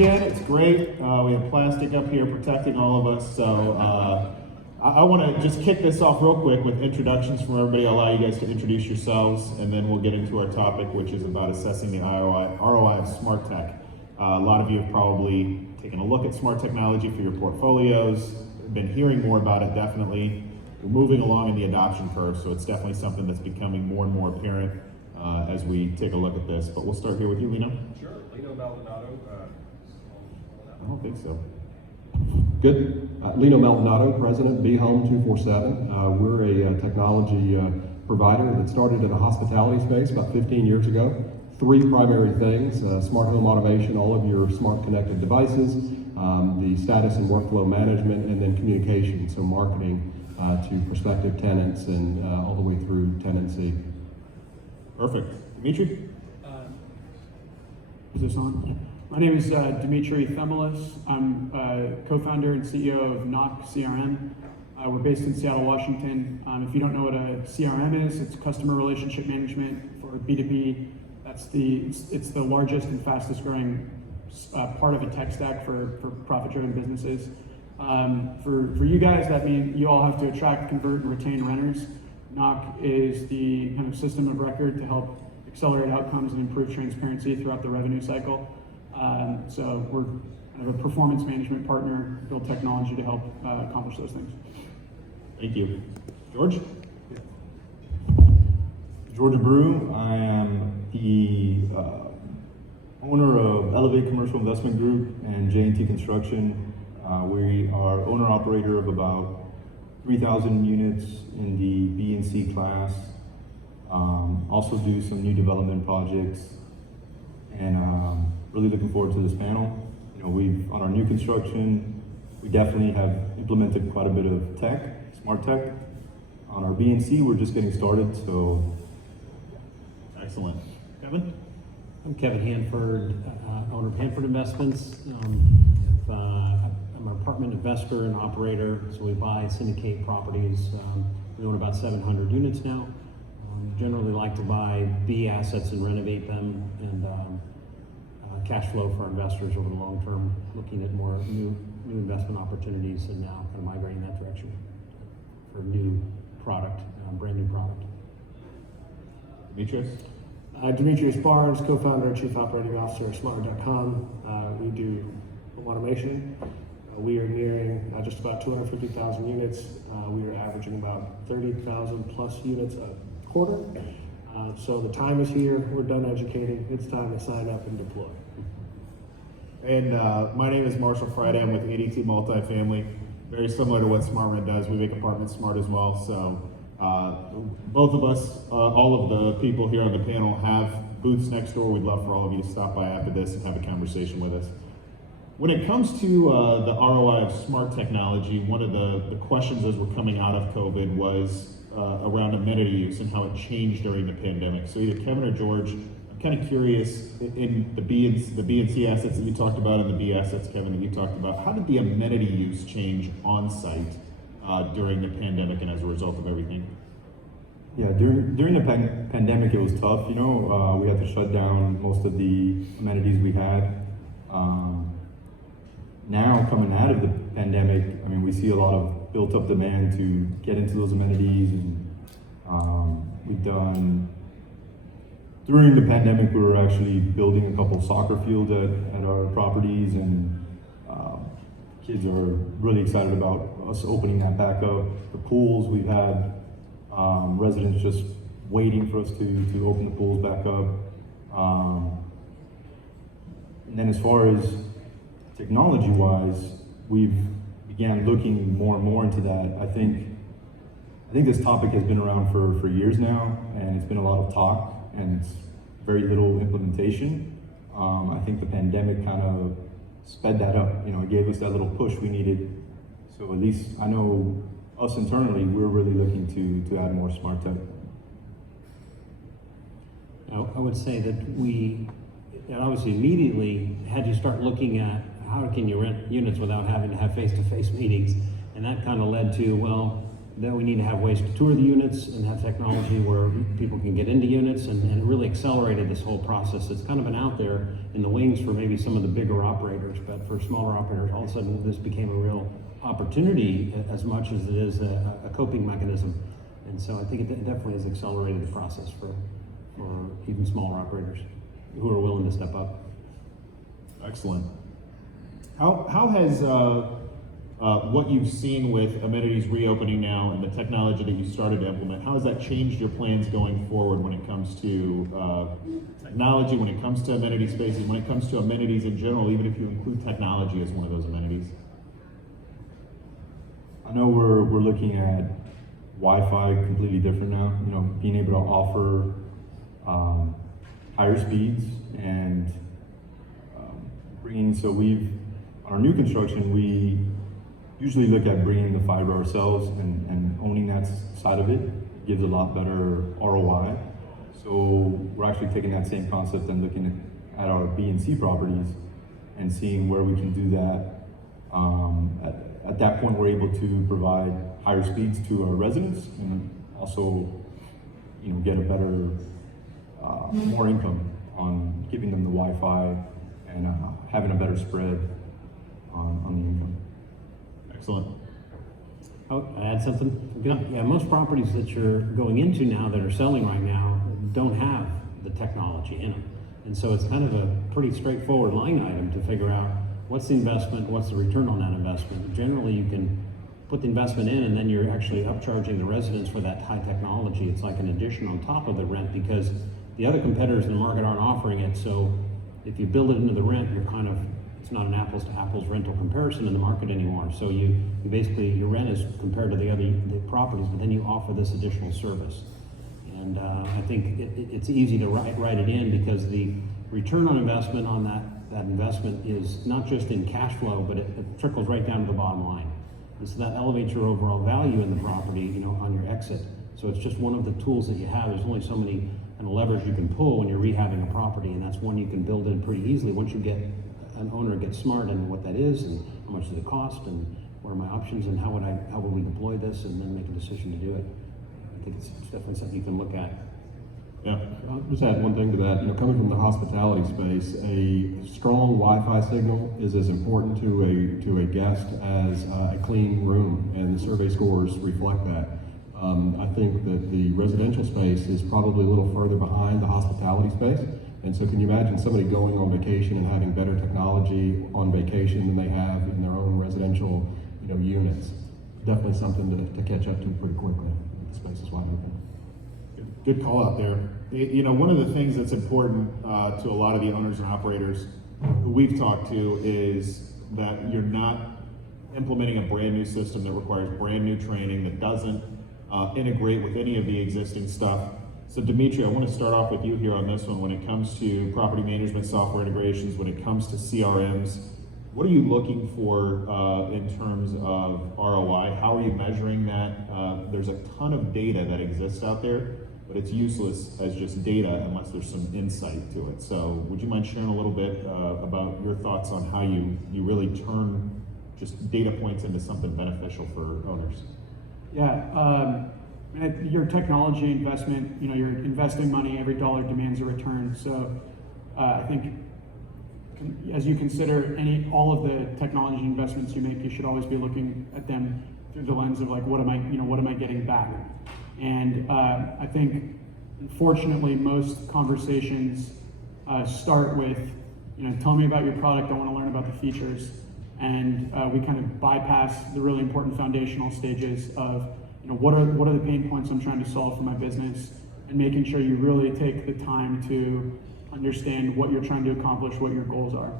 again. It's great. We have plastic up here protecting all of us. So I want to just kick this off real quick with introductions from everybody. I'll allow you guys to introduce yourselves, and then we'll get into our topic, which is about assessing the ROI of smart tech. A lot of you have probably taken a look at smart technology for your portfolios, been hearing more about it, definitely. We're moving along in the adoption curve, so it's definitely something that's becoming more and more apparent as we take a look at this. But we'll start here with you, Lino. Sure, Lino Maldonado. I don't think so. Good. Lino Maldonado, President, Be Home 247. We're a technology provider that started in the hospitality space about 15 years ago. Three primary things: smart home automation, all of your smart connected devices, the status and workflow management, and then communication, so marketing to prospective tenants and all the way through tenancy. Perfect. Dimitri? Is this on? My name is Dimitri Themelis. I'm co-founder and CEO of Knock CRM. We're based in Seattle, Washington. If you don't know what a CRM is, it's customer relationship management for B2B. It's the largest and fastest growing part of a tech stack for profit-driven businesses. For you guys, that means you all have to attract, convert, and retain renters. Knock is the kind of system of record to help accelerate outcomes and improve transparency throughout the revenue cycle. So we're kind of a performance management partner, build technology to help accomplish those things. Thank you. George? George Brew. I am the owner of Elevate Commercial Investment Group and J&T Construction. We are owner-operator of about 3,000 units in the B and C class. Also do some new development projects, and really looking forward to this panel. You know, on our new construction, we definitely have implemented quite a bit of tech, smart tech. On our B and C, we're just getting started, so. Excellent. Kevin? I'm Kevin Hanford, owner of Hanford Investments. I'm an apartment investor and operator, so we buy, syndicate properties. We own about 700 units now. Generally like to buy B assets and renovate them, and cash flow for our investors over the long term, looking at more new investment opportunities, and now kind of migrating that direction for new product, brand new product. Demetrius? Demetrius Barnes, co-founder and chief operating officer of Smarter.com. We do home automation. We are nearing just about 250,000 units. We are averaging about 30,000 plus units a quarter. So the time is here. We're done educating. It's time to sign up and deploy. And my name is Marshall Friday. I'm with ADT Multifamily. Very similar to what SmartRent does. We make apartments smart as well. So both of us, all of the people here on the panel, have booths next door. We'd love for all of you to stop by after this and have a conversation with us. When it comes to the ROI of smart technology, one of the questions as we're coming out of COVID was around amenity use and how it changed during the pandemic. So either Kevin or George, I'm kind of curious, in the B and C assets that you talked about and the B assets, Kevin, that you talked about, how did the amenity use change on site during the pandemic and as a result of everything? Yeah, during the pandemic, it was tough. You know, we had to shut down most of the amenities we had. Now, coming out of the pandemic, I mean, we see a lot of built-up demand to get into those amenities, and we've done. During the pandemic, we were actually building a couple of soccer fields at our properties, and kids are really excited about us opening that back up. The pools, we've had residents just waiting for us to open the pools back up. And then as far as technology-wise, we've began looking more and more into that. I think this topic has been around for years now, and it's been a lot of talk and very little implementation. I think the pandemic kind of sped that up. You know, it gave us that little push we needed. So at least I know us internally, we're really looking to add more smart tech. I would say that we obviously immediately had to start looking at how can you rent units without having to have face-to-face meetings, and that kind of led to, well, Then we need to have ways to tour the units and have technology where people can get into units, and it really accelerated this whole process. It's kind of been out there in the wings for maybe some of the bigger operators, but for smaller operators, all of a sudden this became a real opportunity as much as it is a coping mechanism. And so I think it definitely has accelerated the process for even smaller operators who are willing to step up. Excellent. How has what you've seen with amenities reopening now and the technology that you started to implement, how has that changed your plans going forward when it comes to technology, when it comes to amenity spaces, when it comes to amenities in general, even if you include technology as one of those amenities? I know we're looking at Wi-Fi completely different now. You know, being able to offer higher speeds and bringing. So our new construction, we usually look at bringing the fiber ourselves and owning that side of it. Gives a lot better ROI. So we're actually taking that same concept and looking at our B and C properties and seeing where we can do that. At that point, we're able to provide higher speeds to our residents and also, you know, get a better, more income on giving them the Wi-Fi and having a better spread on the income. Excellent. Oh, add something? Yeah, most properties that you're going into now that are selling right now don't have the technology in them. And so it's kind of a pretty straightforward line item to figure out what's the investment, what's the return on that investment. Generally, you can put the investment in and then you're actually upcharging the residents for that high technology. It's like an addition on top of the rent because the other competitors in the market aren't offering it. So if you build it into the rent, you're kind of, it's not an apples to apples rental comparison in the market anymore. So you basically, your rent is compared to the properties, but then you offer this additional service. And I think it's easy to write it in because the return on investment on that investment is not just in cash flow, but it trickles right down to the bottom line. And so that elevates your overall value in the property, you know, on your exit. So it's just one of the tools that you have. There's only so many kind of levers you can pull when you're rehabbing a property, and that's one you can build in pretty easily once you get an owner gets smart in what that is and how much does it cost and what are my options and how would we deploy this and then make a decision to do it. I think it's definitely something you can look at. Yeah. I'll just add one thing to that. You know, coming from the hospitality space, a strong Wi-Fi signal is as important to a guest as a clean room, and the survey scores reflect that. I think that the residential space is probably a little further behind the hospitality space. And so can you imagine somebody going on vacation and having better technology on vacation than they have in their own residential, you know, units? Definitely something to catch up to pretty quickly. The space is wide open. Good call out there. You know, one of the things that's important to a lot of the owners and operators who we've talked to is that you're not implementing a brand new system that requires brand new training, that doesn't integrate with any of the existing stuff. So Dimitri, I want to start off with you here on this one. When it comes to property management software integrations, when it comes to CRMs, what are you looking for in terms of ROI? How are you measuring that? There's a ton of data that exists out there, but it's useless as just data unless there's some insight to it. So would you mind sharing a little bit about your thoughts on how you really turn just data points into something beneficial for owners? Yeah, your technology investment, you know, you're investing money, every dollar demands a return. So I think as you consider all of the technology investments you make, you should always be looking at them through the lens of like, what am I getting back? And I think, unfortunately, most conversations start with, you know, tell me about your product, I want to learn about the features. And we kind of bypass the really important foundational stages of, you know, what are the pain points I'm trying to solve for my business, and making sure you really take the time to understand what you're trying to accomplish, what your goals are.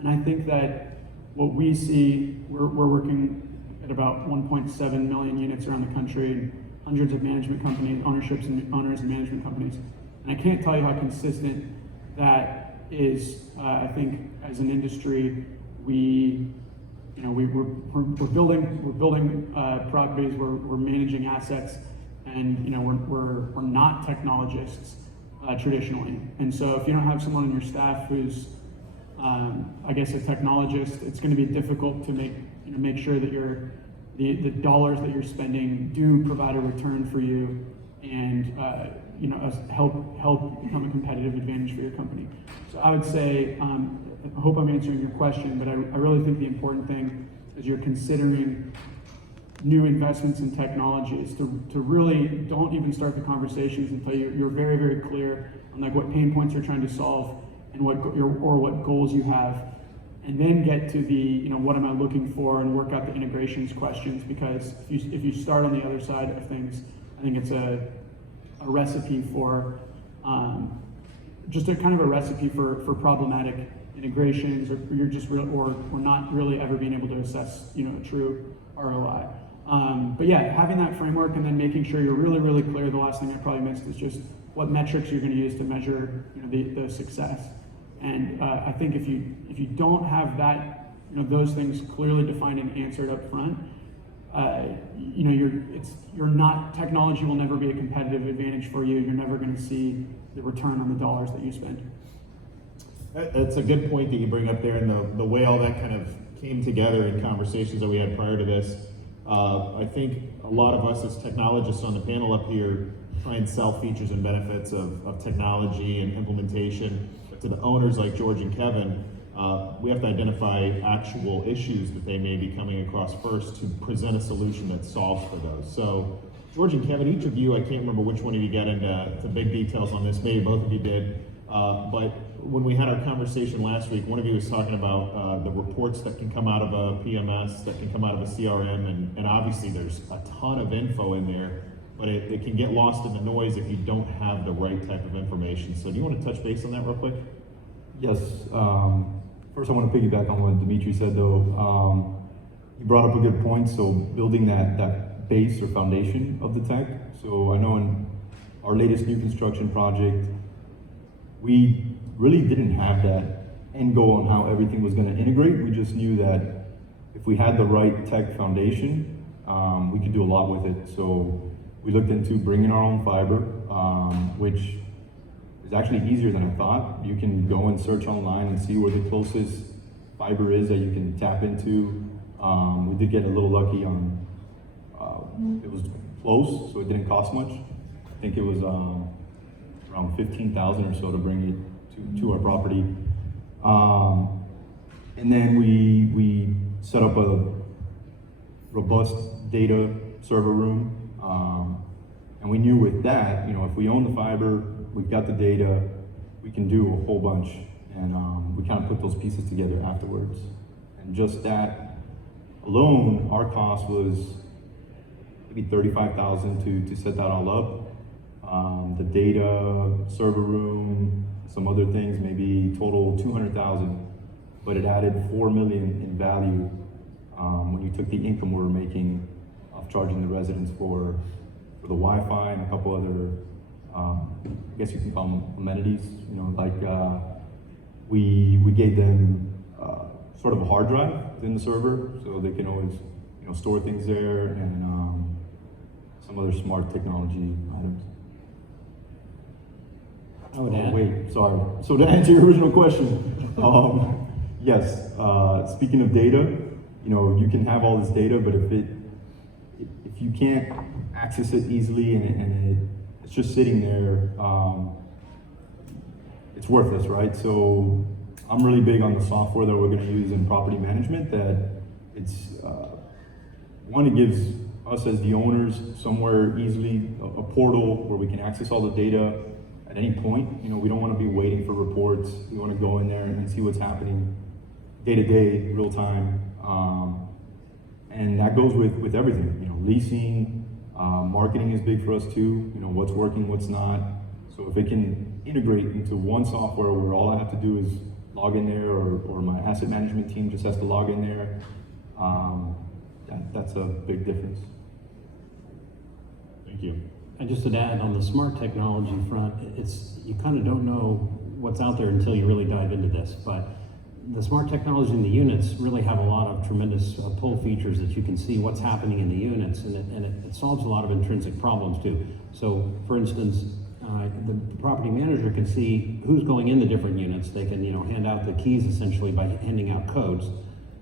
And I think that what we see, we're working at about 1.7 million units around the country, and hundreds of management companies, owners and management companies. And I can't tell you how consistent that is. I think as an industry, we're building properties, we're managing assets, and you know we're not technologists traditionally. And so if you don't have someone on your staff who's I guess a technologist, it's going to be difficult to make sure that you're the dollars that you're spending do provide a return for you, and help become a competitive advantage for your company. So I would say, I hope I'm answering your question, but I really think the important thing as you're considering new investments in technology is to really don't even start the conversations until you're very, very clear on like what pain points you're trying to solve and what goals you have, and then get to the what am I looking for and work out the integrations questions, because if you start on the other side of things, I think it's a recipe for just a kind of a recipe for problematic integrations, or you're just or not really ever being able to assess true ROI. But yeah, having that framework and then making sure you're really, really clear. The last thing I probably missed is just what metrics you're going to use to measure the success. And I think if you don't have that those things clearly defined and answered up front, technology will never be a competitive advantage for you. You're never going to see the return on the dollars that you spend. That's a good point that you bring up there, and the way all that kind of came together in conversations that we had prior to this. I think a lot of us as technologists on the panel up here try and sell features and benefits of technology and implementation. But to the owners like George and Kevin, we have to identify actual issues that they may be coming across first to present a solution that solves for those. So George and Kevin, each of you, I can't remember which one of you got into big details on this, maybe both of you did, but when we had our conversation last week, one of you was talking about the reports that can come out of a PMS, that can come out of a CRM, and obviously there's a ton of info in there, but it can get lost in the noise if you don't have the right type of information. So do you want to touch base on that real quick? Yes. First, I want to piggyback on what Dimitri said, though. You brought up a good point. So building that base or foundation of the tech. So I know in our latest new construction project, we really didn't have that end goal on how everything was going to integrate. We just knew that if we had the right tech foundation, we could do a lot with it. So we looked into bringing our own fiber, which is actually easier than I thought. You can go and search online and see where the closest fiber is that you can tap into. We did get a little lucky on, it was close, so it didn't cost much. I think it was around 15,000 or so to bring it to our property. And then we set up a robust data server room. And we knew with that, if we own the fiber, we've got the data, we can do a whole bunch. And we kind of put those pieces together afterwards. And just that alone, our cost was maybe 35,000 to set that all up. The data, server room, some other things, maybe total 200,000, but it added 4 million in value when you took the income we were making off charging the residents for the Wi-Fi and a couple other, I guess you can call them amenities. We gave them sort of a hard drive in the server, so they can always store things there, and some other smart technology items. I would add. Wait, sorry. So to answer your original question, yes. Speaking of data, you can have all this data, but if you can't access it easily and it's just sitting there, it's worthless, right? So I'm really big on the software that we're going to use in property management. That it's one, it gives us as the owners somewhere easily a portal where we can access all the data at any point. We don't want to be waiting for reports. We want to go in there and see what's happening day to day, real time. And that goes with everything. Leasing, marketing is big for us too. What's working, what's not. So if it can integrate into one software where all I have to do is log in there, or my asset management team just has to log in there, that's a big difference. Thank you. And just to add, on the smart technology front, you kind of don't know what's out there until you really dive into this. But the smart technology in the units really have a lot of tremendous pull features that you can see what's happening in the units, and it solves a lot of intrinsic problems too. So, for instance, the property manager can see who's going in the different units. They can hand out the keys essentially by handing out codes.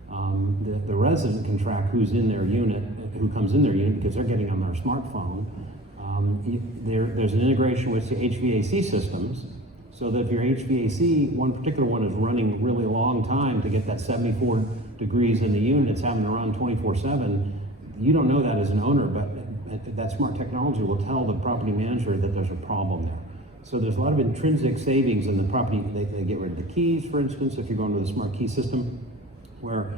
The resident can track who's in their unit who comes in their unit, because they're getting on their smartphone, there's an integration with the HVAC systems, so that if your HVAC, one particular one is running really long time to get that 74 degrees in the unit, it's having to run 24/7, you don't know that as an owner, but that smart technology will tell the property manager that there's a problem there. So there's a lot of intrinsic savings in the property. They get rid of the keys, for instance, if you're going to the smart key system, where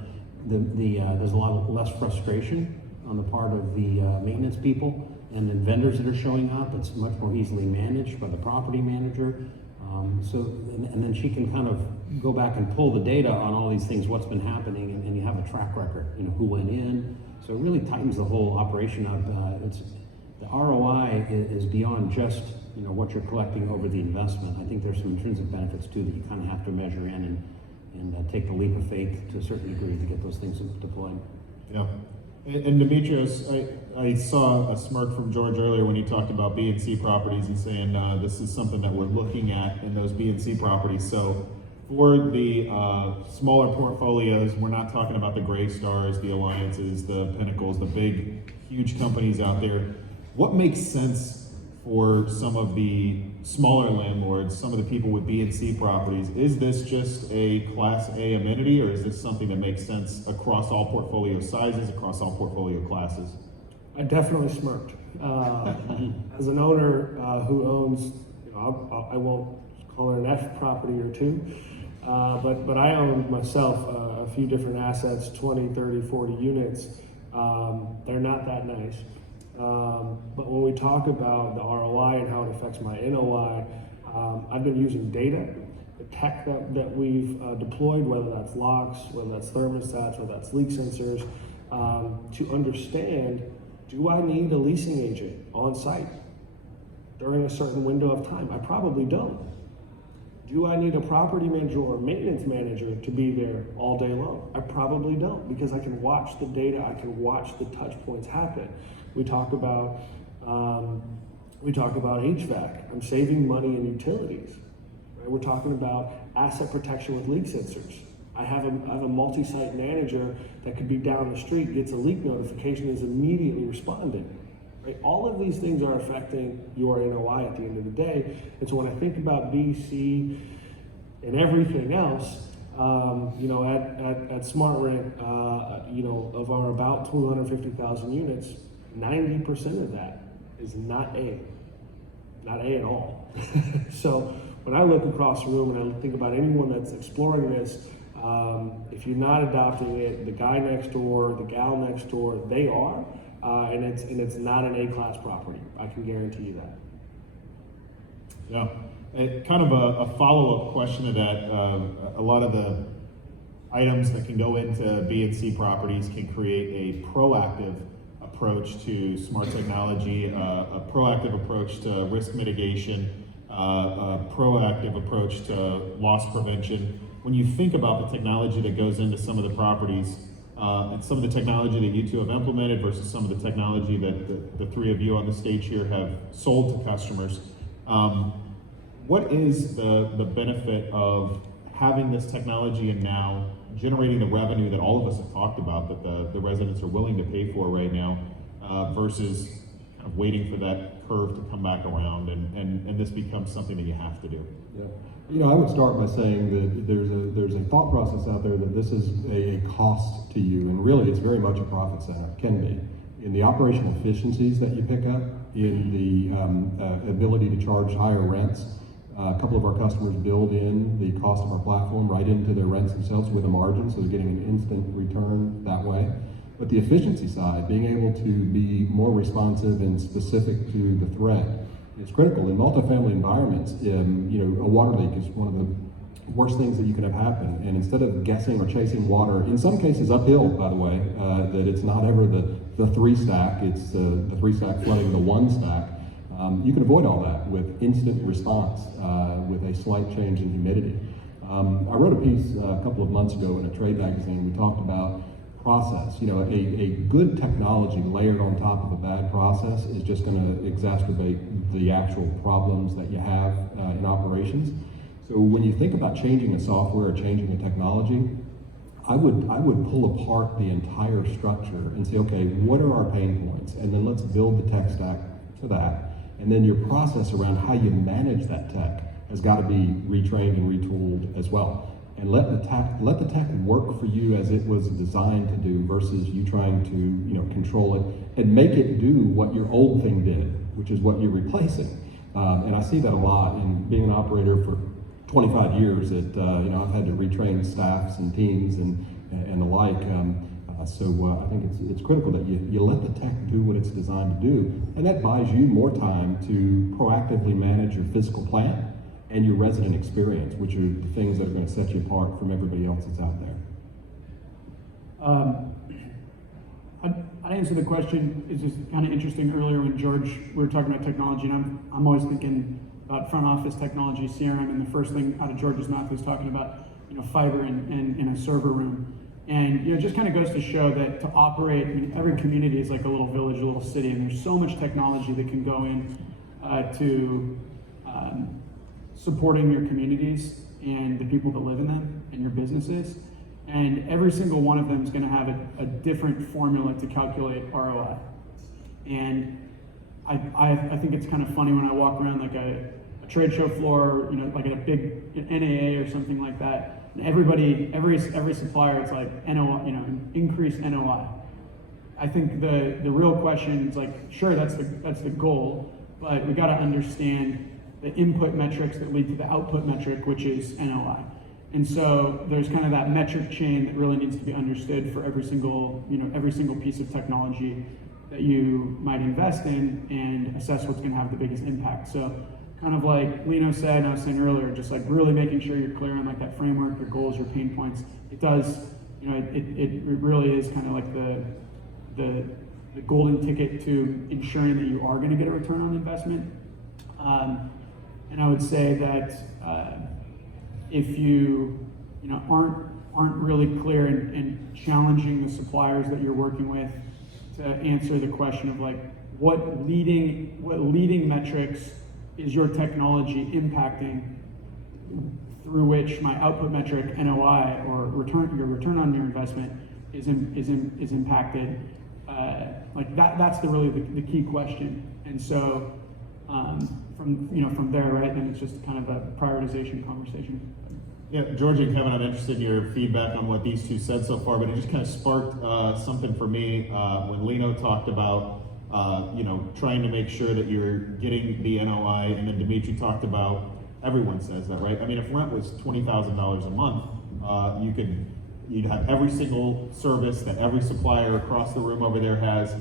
there's a lot of less frustration on the part of the maintenance people and then vendors that are showing up. It's much more easily managed by the property manager. And then she can kind of go back and pull the data on all these things, what's been happening, and you have a track record, who went in. So it really tightens the whole operation up. The ROI is beyond just what you're collecting over the investment. I think there's some intrinsic benefits too that you kind of have to measure in and take the leap of faith to a certain degree to get those things deployed. Yeah. And Demetrios, I saw a smirk from George earlier when he talked about B and C properties and saying this is something that we're looking at in those B and C properties. So for the smaller portfolios, we're not talking about the Gray Stars, the Alliances, the Pinnacles, the big, huge companies out there. What makes sense for some of the smaller landlords, some of the people with B and C properties? Is this just a Class A amenity, or is this something that makes sense across all portfolio sizes, across all portfolio classes? I definitely smirked. As an owner who owns, I won't call it an F property or two, but I own myself a few different assets, 20, 30, 40 units. They're not that nice. But when we talk about the ROI and how it affects my NOI, I've been using data, the tech that we've deployed, whether that's locks, whether that's thermostats, whether that's leak sensors, to understand, do I need a leasing agent on site during a certain window of time? I probably don't. Do I need a property manager or maintenance manager to be there all day long? I probably don't, because I can watch the data, I can watch the touch points happen. We talk about HVAC. I'm saving money in utilities. Right? We're talking about asset protection with leak sensors. I have a multi-site manager that could be down the street, gets a leak notification, is immediately responding. Right? All of these things are affecting your NOI at the end of the day. And so when I think about B, C, and everything else, at SmartRent, of our about 250,000 units, 90% of that is not A at all. So when I look across the room and I think about anyone that's exploring this, if you're not adopting it, the guy next door, the gal next door, they are, and it's not an A-class property. I can guarantee you that. Yeah, kind of a follow-up question to that. A lot of the items that can go into B and C properties can create a proactive approach to smart technology, a proactive approach to risk mitigation, a proactive approach to loss prevention. When you think about the technology that goes into some of the properties, and some of the technology that you two have implemented versus some of the technology that the three of you on the stage here have sold to customers, what is the benefit of having this technology and now generating the revenue that all of us have talked about, that the residents are willing to pay for right now, versus kind of waiting for that curve to come back around and this becomes something that you have to do? Yeah. I would start by saying that there's a thought process out there that this is a cost to you, and really it's very much a profit center, can be, in the operational efficiencies that you pick up, in the ability to charge higher rents. A couple of our customers build in the cost of our platform right into their rents themselves with a margin, so they're getting an instant return that way. But the efficiency side, being able to be more responsive and specific to the threat, is critical. In multifamily environments, a water leak is one of the worst things that you can have happen. And instead of guessing or chasing water, in some cases uphill, by the way, that it's not ever the three stack, it's the three stack flooding the one stack. You can avoid all that with instant response, with a slight change in humidity. I wrote a piece a couple of months ago in a trade magazine. We talked about process. A good technology layered on top of a bad process is just going to exacerbate the actual problems that you have in operations. So when you think about changing a software or changing a technology, I would pull apart the entire structure and say, okay, what are our pain points? And then let's build the tech stack to that. And then your process around how you manage that tech has got to be retrained and retooled as well. And let the tech work for you as it was designed to do versus you trying to control it and make it do what your old thing did, which is what you're replacing. And I see that a lot in being an operator for 25 years. I've had to retrain staffs and teams and the like. So I think it's critical that you let the tech do what it's designed to do, and that buys you more time to proactively manage your physical plant and your resident experience, which are the things that are going to set you apart from everybody else that's out there. I'd answer the question. It's just kind of interesting. Earlier when George, we were talking about technology, and I'm always thinking about front office technology, CRM, and the first thing out of George's mouth was talking about fiber in a server room. And it just kind of goes to show that to operate, every community is like a little village, a little city, and there's so much technology that can go in to supporting your communities and the people that live in them and your businesses. And every single one of them is going to have a different formula to calculate ROI. And I think it's kind of funny when I walk around like a trade show floor, like at a big NAA or something like that. And every supplier, it's like NOI, increase NOI. I think the real question is like, sure, that's the goal, but we got to understand the input metrics that lead to the output metric, which is NOI. And so there's kind of that metric chain that really needs to be understood for every single piece of technology that you might invest in and assess what's going to have the biggest impact. So kind of like Lino said, and I was saying earlier, just like really making sure you're clear on like that framework, your goals, your pain points. It does, it really is kind of like the golden ticket to ensuring that you are going to get a return on investment. And I would say that if you aren't really clear and challenging the suppliers that you're working with to answer the question of like what leading metrics is your technology impacting, through which my output metric NOI or your return on your investment is impacted. That's really the key question. And so from there, right, then it's just kind of a prioritization conversation. Yeah, George and Kevin, I'm interested in your feedback on what these two said so far, but it just kind of sparked something for me when Lino talked about trying to make sure that you're getting the NOI, and then Dimitri talked about, everyone says that, right? I mean, if rent was $20,000 a month, you'd have every single service that every supplier across the room over there has.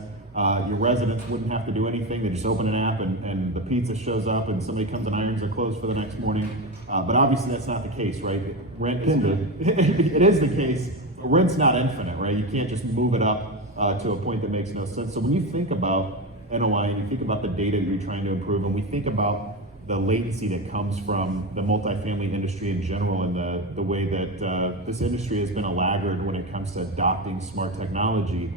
Your residents wouldn't have to do anything. They just open an app and the pizza shows up and somebody comes and irons their clothes for the next morning. But obviously that's not the case, right? Rent is it is the case, but rent's not infinite, right? You can't just move it up to a point that makes no sense. So when you think about NOI and you think about the data you're trying to improve, and we think about the latency that comes from the multifamily industry in general and the way that this industry has been a laggard when it comes to adopting smart technology,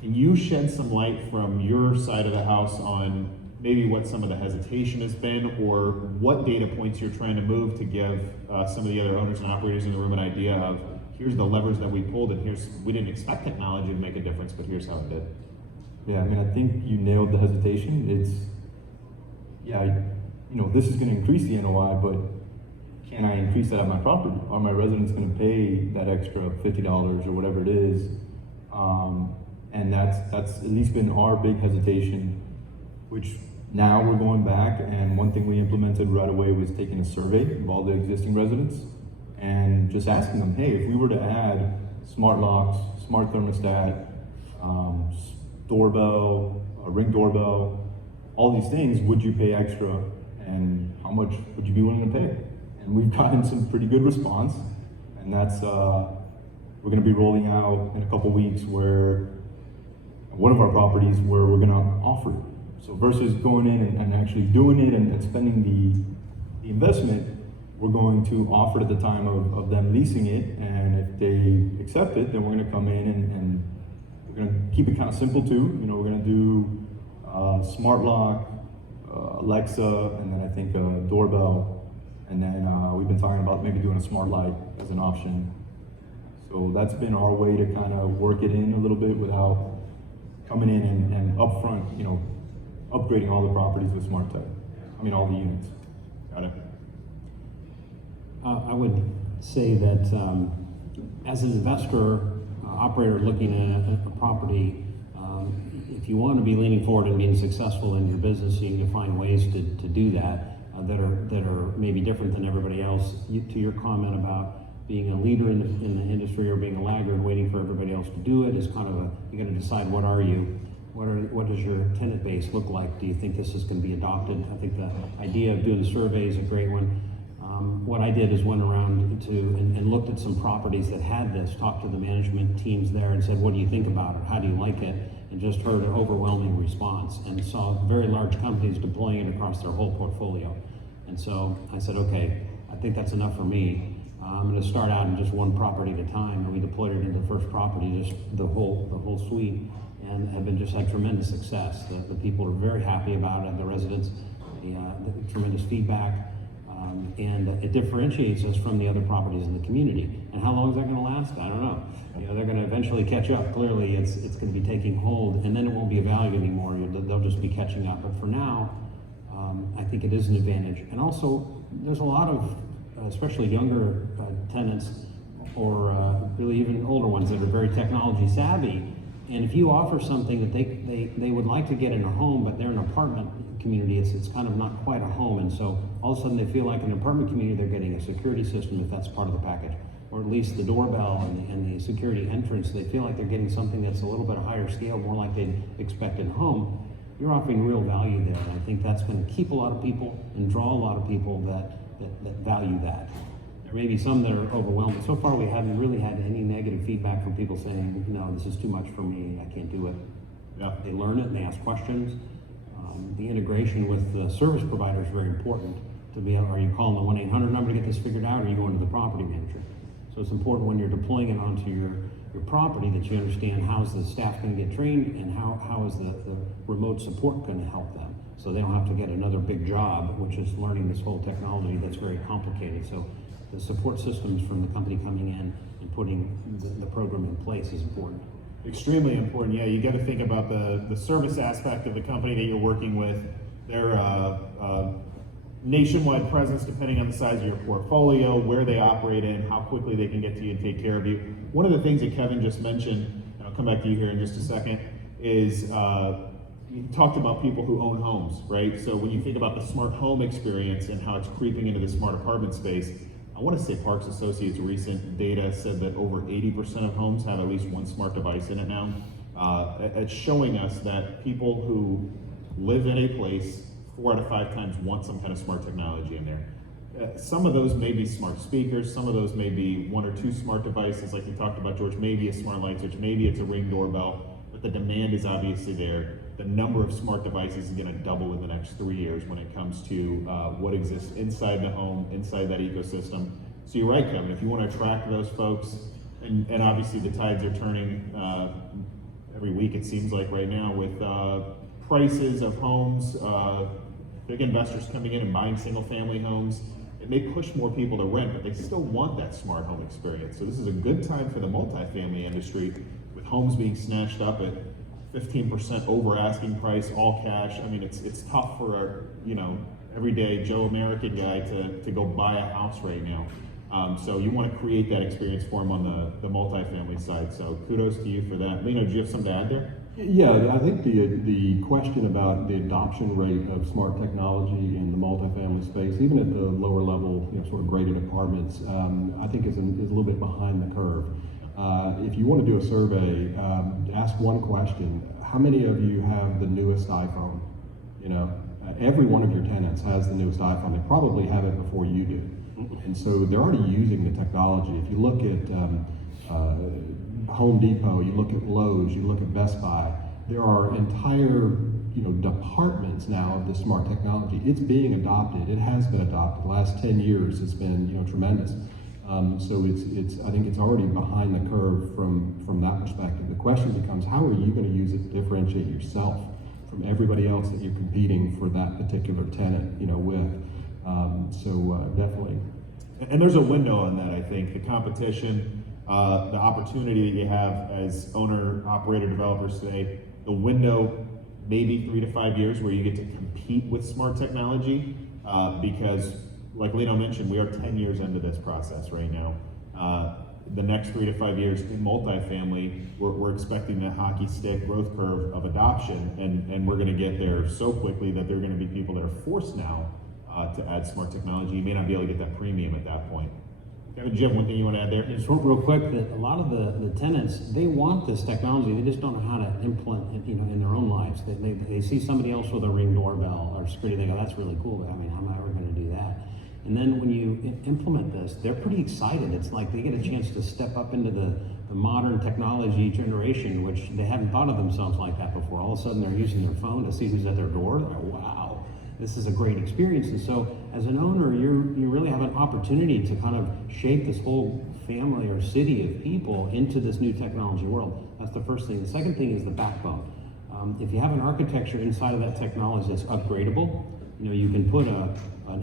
can you shed some light from your side of the house on maybe what some of the hesitation has been, or what data points you're trying to move to give some of the other owners and operators in the room an idea of, here's the levers that we pulled, and we didn't expect technology to make a difference, but here's how it did. Yeah, I mean, I think you nailed the hesitation. This is going to increase the NOI, but can I increase that at my property? Are my residents going to pay that extra $50 or whatever it is? And that's at least been our big hesitation, which now we're going back, and one thing we implemented right away was taking a survey of all the existing residents and just asking them, hey, if we were to add smart locks, smart thermostat, doorbell, a Ring doorbell, all these things, would you pay extra, and how much would you be willing to pay? And we've gotten some pretty good response, and that's we're going to be rolling out in a couple weeks where one of our properties where we're going to offer it. So versus going in and actually doing it and spending the investment, we're going to offer it at the time of them leasing it, and if they accept it, then we're going to come in and we're going to keep it kind of simple too. We're going to do smart lock, Alexa, and then I think a doorbell, and then we've been talking about maybe doing a smart light as an option. So So that's been our way to kind of work it in a little bit without coming in and upfront, upgrading all the properties with smart tech. All the units. Got it. I would say that as an investor, operator looking at a property, if you want to be leaning forward and being successful in your business, you need to find ways to do that that are maybe different than everybody else. To your comment about being a leader in the industry or being a laggard and waiting for everybody else to do it is kind of you got to decide what are you. What does your tenant base look like? Do you think this is going to be adopted? I think the idea of doing the survey is a great one. What I did is went around and looked at some properties that had this, talked to the management teams there and said, what do you think about it? How do you like it? And just heard an overwhelming response and saw very large companies deploying it across their whole portfolio. And so I said, okay, I think that's enough for me. I'm going to start out in just one property at a time, and we deployed it into the first property, just the whole suite, and have just had tremendous success. The people are very happy about it, the residents, the tremendous feedback. And it differentiates us from the other properties in the community. And how long is that going to last? I don't know. They're going to eventually catch up. Clearly, it's going to be taking hold, and then it won't be a value anymore. They'll just be catching up. But for now, I think it is an advantage. And also, there's a lot of, especially younger tenants, or really even older ones that are very technology savvy. And if you offer something that they would like to get in a home, but they're an apartment community, it's kind of not quite a home, and so all of a sudden they feel like an apartment community, they're getting a security system if that's part of the package, or at least the doorbell and the security entrance. They feel like they're getting something that's a little bit higher scale, more like they'd expect in home. You're offering real value there, and I think that's going to keep a lot of people and draw a lot of people that value that. There may be some that are overwhelmed. So far, we haven't really had any negative feedback from people saying, no, this is too much for me, I can't do it. Yeah. They learn it and they ask questions. The integration with the service provider is very important. Are you calling the 1-800 number to get this figured out, or are you going to the property manager? So it's important when you're deploying it onto your property that you understand how's the staff going to get trained, and how is the remote support going to help them, so they don't have to get another big job, which is learning this whole technology that's very complicated. So the support systems from the company coming in and putting the program in place is important. Extremely important. Yeah, you got to think about the service aspect of the company that you're working with, their nationwide presence depending on the size of your portfolio, where they operate in, how quickly they can get to you and take care of you. One of the things that Kevin just mentioned, and I'll come back to you here in just a second, is you talked about people who own homes, right? So when you think about the smart home experience and how it's creeping into the smart apartment space, I want to say Parks Associates' recent data said that over 80% of homes have at least one smart device in it now. It's showing us that people who live in a place 4 out of 5 times want some kind of smart technology in there. Some of those may be smart speakers, some of those may be 1 or 2 smart devices, like we talked about, George, maybe a smart light switch, maybe it's a Ring doorbell, but the demand is obviously there. The number of smart devices is going to double in the next 3 years when it comes to what exists inside the home, inside that ecosystem. So you're right, Kevin, if you want to attract those folks, and obviously the tides are turning every week, it seems like right now, with prices of homes, big investors coming in and buying single family homes. It may push more people to rent, but they still want that smart home experience. So this is a good time for the multifamily industry, with homes being snatched up at 15% over asking price, all cash. I mean, it's tough for our, everyday Joe American guy to go buy a house right now. So you want to create that experience for him on the multifamily side. So kudos to you for that. Lino, do you have something to add there? Yeah, I think the question about the adoption rate of smart technology in the multifamily space, even at the lower level, sort of graded apartments, I think is a little bit behind the curve. If you want to do a survey, ask one question: how many of you have the newest iPhone? Every one of your tenants has the newest iPhone. They probably have it before you do, and so they're already using the technology. If you look at Home Depot, you look at Lowe's, you look at Best Buy, there are entire departments now of the smart technology. It's being adopted. It has been adopted. The last 10 years it's been tremendous. So it's I think it's already behind the curve from that perspective. The question becomes, how are you going to use it to differentiate yourself from everybody else that you're competing for that particular tenant with? So definitely. And there's a window on that, I think. The competition, the opportunity that you have as owner, operator, developers today, the window, maybe 3 to 5 years where you get to compete with smart technology, because like Lino mentioned, we are 10 years into this process right now. The next 3 to 5 years in multifamily, we're expecting the hockey stick growth curve of adoption, and we're going to get there so quickly that there are going to be people that are forced now to add smart technology. You may not be able to get that premium at that point. Kevin, Jim, one thing you want to add there? Just real quick, that a lot of the tenants, they want this technology, they just don't know how to implement it, in their own lives. They see somebody else with a Ring doorbell or security, they go, that's really cool, but I mean, how am I ever going to do that? And then when you implement this, they're pretty excited. It's like they get a chance to step up into the modern technology generation, which they hadn't thought of themselves like that before. All of a sudden they're using their phone to see who's at their door. They're like, wow, this is a great experience. And so as an owner, you really have an opportunity to kind of shape this whole family or city of people into this new technology world. That's the first thing. The second thing is the backbone. If you have an architecture inside of that technology that's upgradable, you can put an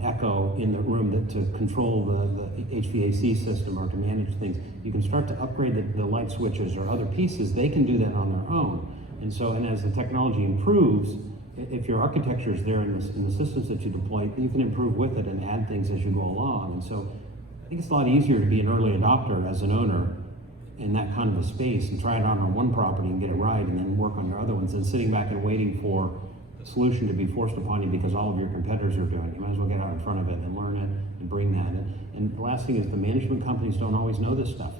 Echo in the room to control the HVAC system or to manage things. You can start to upgrade the light switches or other pieces. They can do that on their own. And as the technology improves, if your architecture is there in the systems that you deploy, you can improve with it and add things as you go along. And so I think it's a lot easier to be an early adopter as an owner in that kind of a space and try it out on one property and get it right and then work on your other ones, than sitting back and waiting for a solution to be forced upon you because all of your competitors are doing it. You might as well get out in front of it and learn it and bring that in. And the last thing is the management companies don't always know this stuff.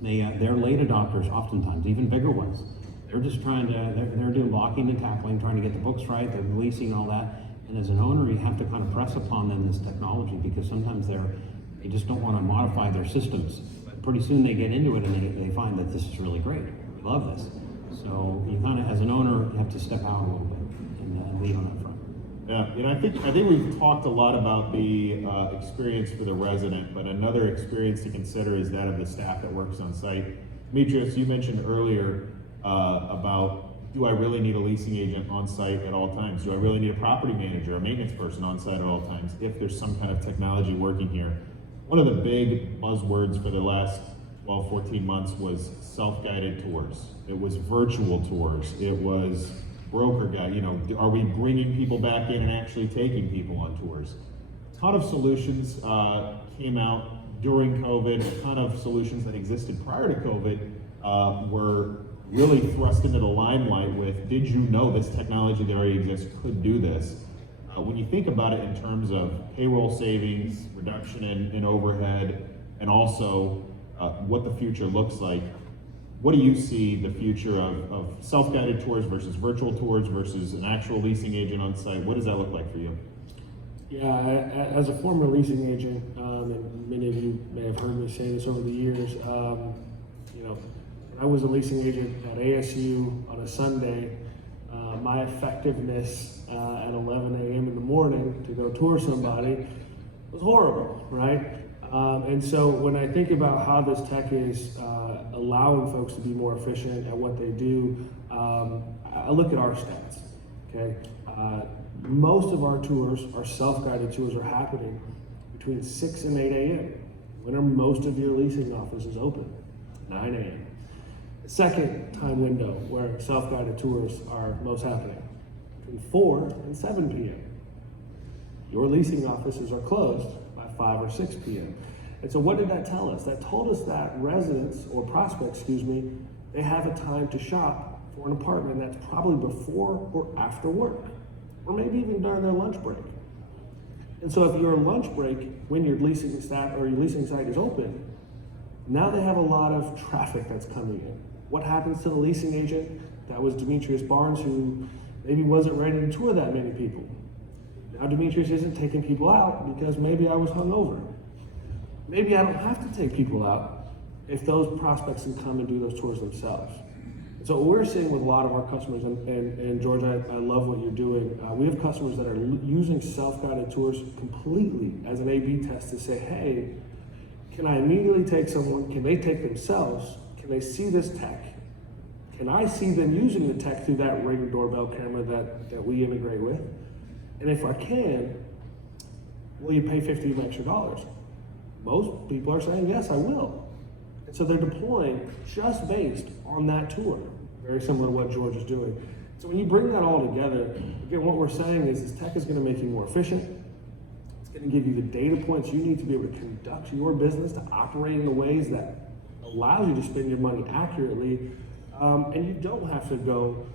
They're late adopters oftentimes, even bigger ones. They're just they're doing blocking and tackling, trying to get the books right, the leasing and all that. And as an owner, you have to kind of press upon them this technology, because sometimes they just don't want to modify their systems. But pretty soon they get into it and they find that this is really great. We love this. So you kind of, as an owner, you have to step out a little bit and lead on that front. Yeah, I think we've talked a lot about the experience for the resident, but another experience to consider is that of the staff that works on site. Demetrius, you mentioned earlier about, do I really need a leasing agent on site at all times? Do I really need a property manager, a maintenance person on site at all times if there's some kind of technology working here? One of the big buzzwords for the last 12, 14 months was self-guided tours. It was virtual tours. It was broker guide. Are we bringing people back in and actually taking people on tours? A ton of solutions came out during COVID. A ton of solutions that existed prior to COVID were really thrust into the limelight with, did you know this technology that already exists could do this? When you think about it in terms of payroll savings, reduction in overhead, and also what the future looks like, what do you see the future of self-guided tours versus virtual tours versus an actual leasing agent on site? What does that look like for you? Yeah, as a former leasing agent, and many of you may have heard me say this over the years, when I was a leasing agent at ASU on a Sunday, my effectiveness at 11 a.m. in the morning to go tour somebody was horrible, right? And so when I think about how this tech is allowing folks to be more efficient at what they do, I look at our stats, okay? Most of our tours, our self-guided tours, are happening between 6 and 8 a.m. When are most of your leasing offices open? 9 a.m. The second time window where self-guided tours are most happening, between 4 and 7 p.m. Your leasing offices are closed by 5 or 6 p.m. And so what did that tell us? That told us that residents, or prospects, they have a time to shop for an apartment that's probably before or after work, or maybe even during their lunch break. And so if your lunch break, when your leasing site is open, now they have a lot of traffic that's coming in. What happens to the leasing agent? That was Demetrius Barnes, who maybe wasn't ready to tour that many people. Now Demetrius isn't taking people out because maybe I was hungover. Maybe I don't have to take people out if those prospects can come and do those tours themselves. So what we're seeing with a lot of our customers, and George, I love what you're doing. We have customers that are using self-guided tours completely as an A/B test to say, hey, can I immediately take someone? Can they take themselves? Can they see this tech? Can I see them using the tech through that Ring doorbell camera that we integrate with? And if I can, will you pay $50 extra? Most people are saying, yes, I will. And so they're deploying just based on that tour, very similar to what George is doing. So when you bring that all together, again, what we're saying is this tech is going to make you more efficient. It's going to give you the data points you need to be able to conduct your business, to operate in the ways that allows you to spend your money accurately. And you don't have to go,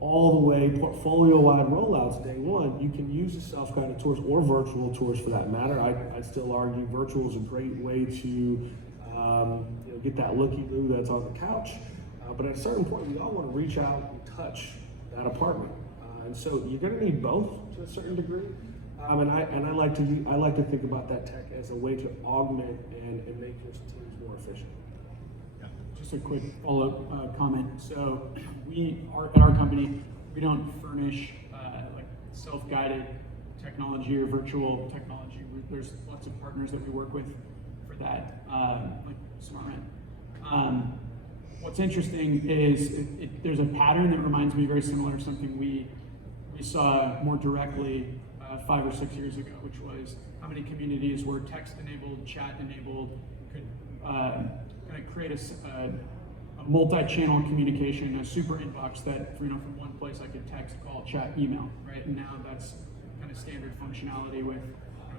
all the way portfolio-wide rollouts day one. You can use the self-guided tours or virtual tours for that matter. I'd still argue virtual is a great way to get that looky-loo that's on the couch. But at a certain point, we all want to reach out and touch that apartment. And so you're going to need both to a certain degree. And I like to think about that tech as a way to augment and make your teams more efficient. Just a quick follow-up comment. So at our company, we don't furnish like self-guided technology or virtual technology. There's lots of partners that we work with for that, like SmartRent. What's interesting is there's a pattern that reminds me very similar to something we saw more directly 5 or 6 years ago, which was how many communities were text-enabled, chat-enabled, could kind of create a multi-channel communication, a super inbox that from one place I could text, call, chat, email, right? And now that's kind of standard functionality with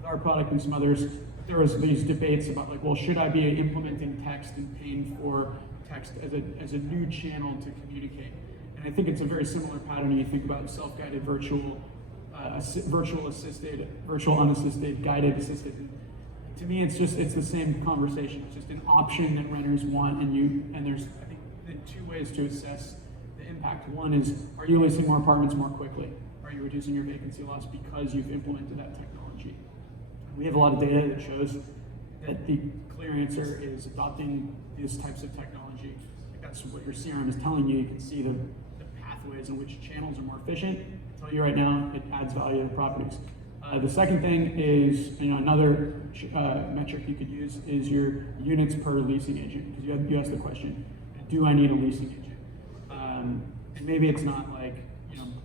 our product and some others. But there was these debates about like, well, should I be implementing text and paying for text as a new channel to communicate? And I think it's a very similar pattern when you think about self-guided virtual assisted, virtual unassisted, guided assisted. To me, it's the same conversation. It's just an option that renters want, and there's I think two ways to assess the impact. One is, are you leasing more apartments more quickly? Are you reducing your vacancy loss because you've implemented that technology? We have a lot of data that shows that the clear answer is adopting these types of technology. That's what your CRM is telling you. You can see the pathways in which channels are more efficient. I tell you right now, it adds value to properties. The second thing is, another metric you could use is your units per leasing agent, because you asked the question, do I need a leasing agent? And maybe it's not like,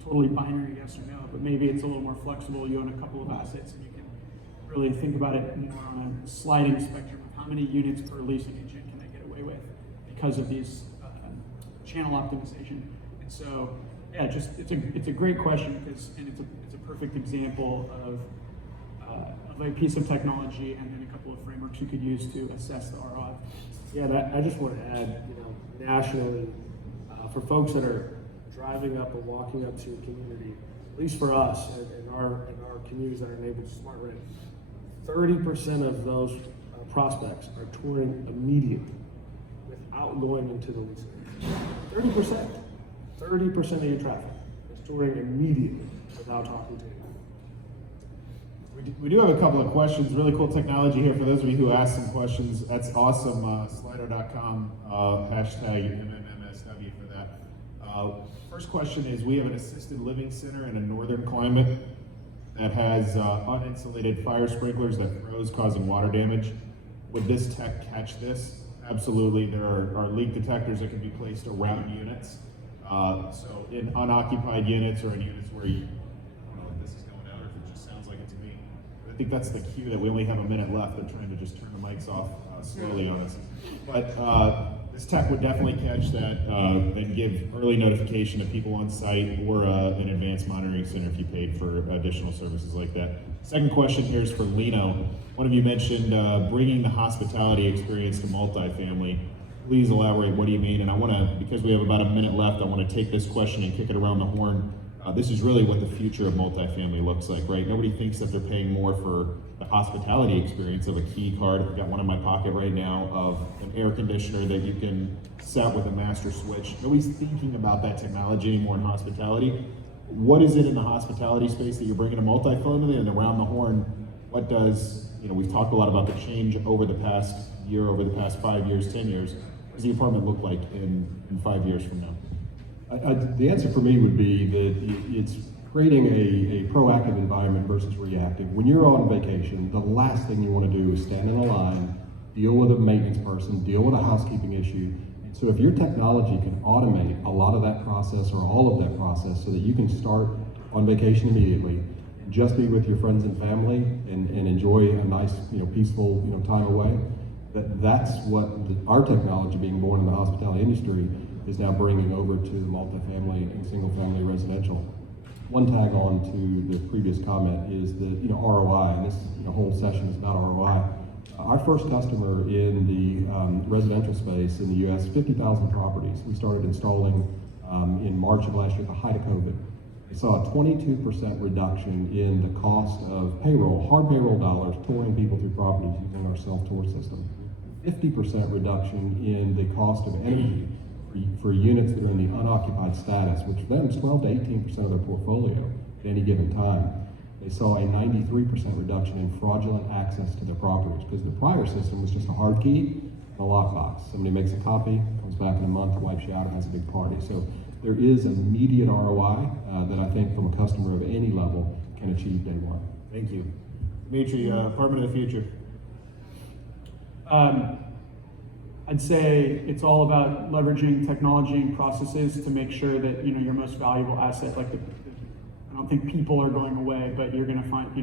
totally binary yes or no, but maybe it's a little more flexible. You own a couple of assets and you can really think about it more on a sliding spectrum of how many units per leasing agent can I get away with because of these channel optimization. And so, yeah, it's a great question because it's a perfect example of a piece of technology and then a couple of frameworks you could use to assess the ROI. Yeah, I just want to add, nationally, for folks that are driving up or walking up to a community, at least for us in our communities that are enabled to SmartRent, 30% of those prospects are touring immediately without going into the leasing. 30% of your traffic is touring immediately without talking to you. We do have a couple of questions. Really cool technology here for those of you who asked some questions. That's awesome. Slido.com, hashtag MMMSW for that. First question is, we have an assisted living center in a northern climate that has uninsulated fire sprinklers that froze, causing water damage. Would this tech catch this? Absolutely. There are leak detectors that can be placed around units. So in unoccupied units or in units where you don't know if this is going out or if it just sounds like it to me. But I think that's the cue that we only have a minute left. They're trying to just turn the mics off slowly on us. But this tech would definitely catch that and give early notification to people on site or an advanced monitoring center if you paid for additional services like that. Second question here is for Lino. One of you mentioned bringing the hospitality experience to multifamily. Please elaborate, what do you mean? And I want to, because we have about a minute left, I want to take this question and kick it around the horn. This is really what the future of multifamily looks like, right? Nobody thinks that they're paying more for the hospitality experience of a key card. I've got one in my pocket right now of an air conditioner that you can set with a master switch. Nobody's thinking about that technology anymore in hospitality. What is it in the hospitality space that you're bringing to multifamily? And around the horn, what does, we've talked a lot about the change over the past year, over the past 5 years, 10 years. What does the apartment look like in 5 years from now? The answer for me would be that it's creating a proactive environment versus reactive. When you're on vacation, the last thing you want to do is stand in a line, deal with a maintenance person, deal with a housekeeping issue. And so if your technology can automate a lot of that process or all of that process so that you can start on vacation immediately, and just be with your friends and family and enjoy a nice, peaceful, time away, That's what our technology, being born in the hospitality industry, is now bringing over to the multifamily and single-family residential. One tag on to the previous comment is the ROI, and this whole session is about ROI. Our first customer in the residential space in the U.S., 50,000 properties. We started installing in March of last year, at the height of COVID. We saw a 22% reduction in the cost of payroll, hard payroll dollars, touring people through properties using our self-tour system. 50% reduction in the cost of energy for units that are in the unoccupied status, which for them is 12 to 18% of their portfolio at any given time. They saw a 93% reduction in fraudulent access to their properties, because the prior system was just a hard key and a lockbox. Somebody makes a copy, comes back in a month, wipes you out, and has a big party. So there is immediate ROI that I think from a customer of any level can achieve day one. Thank you. Dimitri, apartment of the future. I'd say it's all about leveraging technology and processes to make sure that your most valuable asset, like I don't think people are going away, but you're going to find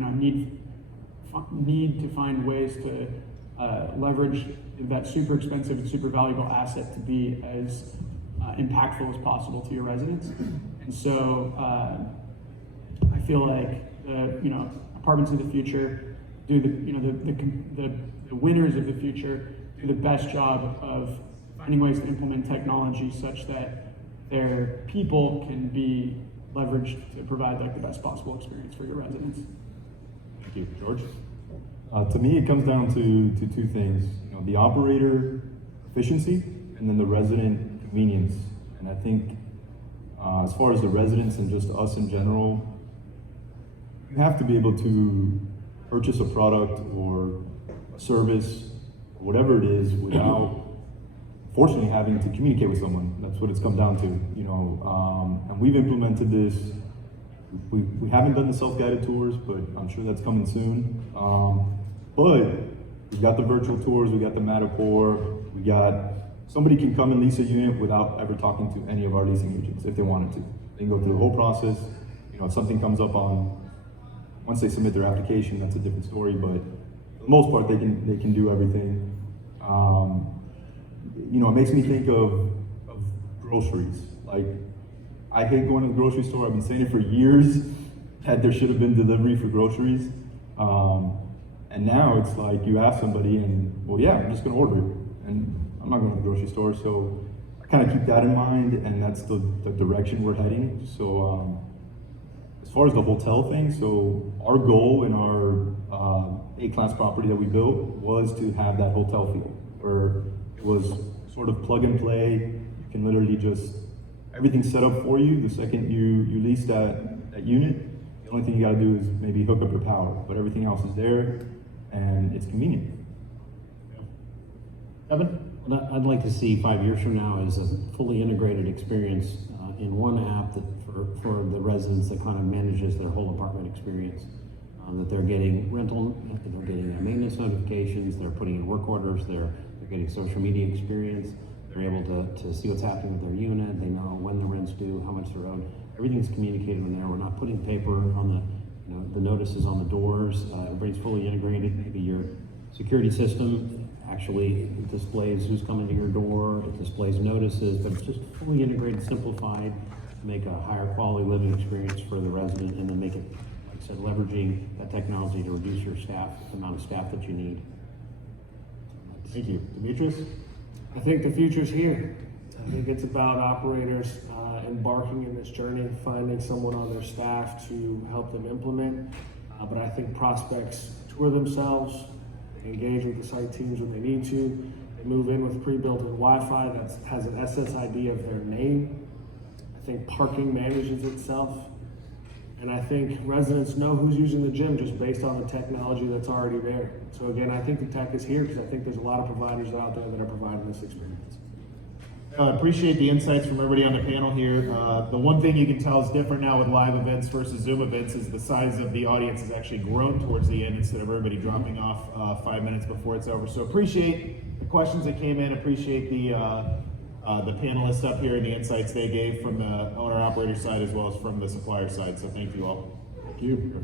need to find ways to leverage that super expensive and super valuable asset to be as impactful as possible to your residents. And so I feel like apartments of the future do the winners of the future do the best job of finding ways to implement technology such that their people can be leveraged to provide the best possible experience for your residents. Thank you. George? To me, it comes down to two things: the operator efficiency, and then the resident convenience. And I think, as far as the residents and just us in general, you have to be able to purchase a product or a service, or whatever it is, without fortunately having to communicate with someone. That's what it's come down to, and we've implemented this. We haven't done the self-guided tours, but I'm sure that's coming soon. But we've got the virtual tours, we got the Matterport, we got somebody can come and lease a unit without ever talking to any of our leasing agents if they wanted to. They can go through the whole process. If something comes up once they submit their application, that's a different story, but for the most part, they can do everything. It makes me think of groceries. Like, I hate going to the grocery store. I've been saying it for years that there should have been delivery for groceries. And now it's like you ask somebody and, well, yeah, I'm just gonna order it. And I'm not going to the grocery store, so I kind of keep that in mind, and that's the direction we're heading. So as far as the hotel thing, so our goal in our A-class property that we built was to have that hotel feel, where it was sort of plug and play. You can literally everything's set up for you. The second you lease that unit, the only thing you gotta do is maybe hook up your power, but everything else is there, and it's convenient. Evan? What I'd like to see 5 years from now is a fully integrated experience in one app that for the residents that kind of manages their whole apartment experience. That they're getting rental, they're getting maintenance notifications, they're putting in work orders, they're getting social media experience, they're able to see what's happening with their unit, they know when the rent's due, how much they're owed. Everything's communicated in there. We're not putting paper on the notices on the doors. Everybody's fully integrated. Maybe your security system actually displays who's coming to your door, it displays notices, but it's just fully integrated, simplified, to make a higher quality living experience for the resident, and then make it, like I said, leveraging that technology to reduce your staff, the amount of staff that you need. Thank you. Demetrius? I think the future's here. I think it's about operators embarking in this journey, finding someone on their staff to help them implement. But I think prospects tour themselves, they engage with the site teams when they need to. They move in with pre-built-in Wi-Fi that has an SSID of their name. I think parking manages itself. And I think residents know who's using the gym just based on the technology that's already there. So again, I think the tech is here because I think there's a lot of providers out there that are providing this experience. I appreciate the insights from everybody on the panel here. The one thing you can tell is different now with live events versus Zoom events is the size of the audience has actually grown towards the end instead of everybody dropping off 5 minutes before it's over. So appreciate the questions that came in, appreciate the panelists up here and the insights they gave from the owner-operator side as well as from the supplier side. So thank you all. Thank you.